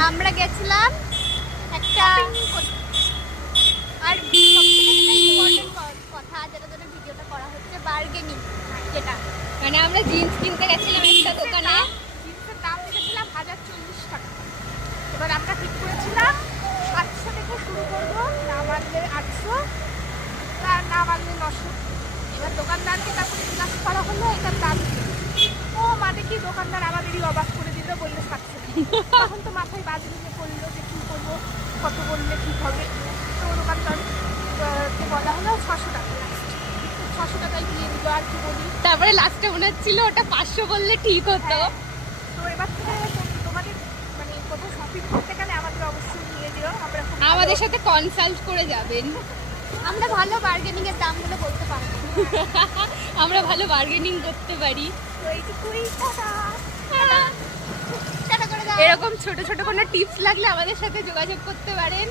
আমরা গেছিলাম একটা আর ইম্পর্টেন্ট কথা যেটা জন্য ভিডিওটা করা হচ্ছে বার্গেনিং, যেটা মানে আমরা জিন্স কিনতে গেছিলাম একটা দোকানে। জিন্সের দাম দেখেছিলাম 1040 টাকা। এবার আমরা ঠিক করেছিলাম 700 থেকে শুরু করবো, না মানলে 800, আর না মানলে 900। এবার দোকানদারকে তারপরে জিজ্ঞাসা করা হলো এটার দাম কি। ও মানে কি দোকানদার আমাদেরই অবাক করে দিল, বললে 700। তখন তো মাথায় বাজে নিয়ে পড়লো যে কী করবো, কত বললে ঠিক হবে। তো দোকানদারকে বলা হলো 600 টাকা, 600 টাকায় দিয়ে দিল। আর কি বলি, তারপরে লাস্টে মনে হচ্ছিল ওটা 500 বললে ঠিক হতো। তো এবার থেকে তোমাদের মানে কোথাও শপিং করতে গেলে আমাদের অবশ্যই নিয়ে দিও। আমরা খুব ভালো- আমাদের সাথে কনসাল্ট করে যাবেন। আমরা ভালো বার্গেনিং এর দামগুলো বলতে পারবো। আমরা ভালো বার্গেনিং করতে পারি। তো এইটুকুই, টাটা। টাটা করে দাও। এরকম ছোট ছোট কোনো টিপস লাগলে আমাদের সাথে যোগাযোগ করতে পারেন।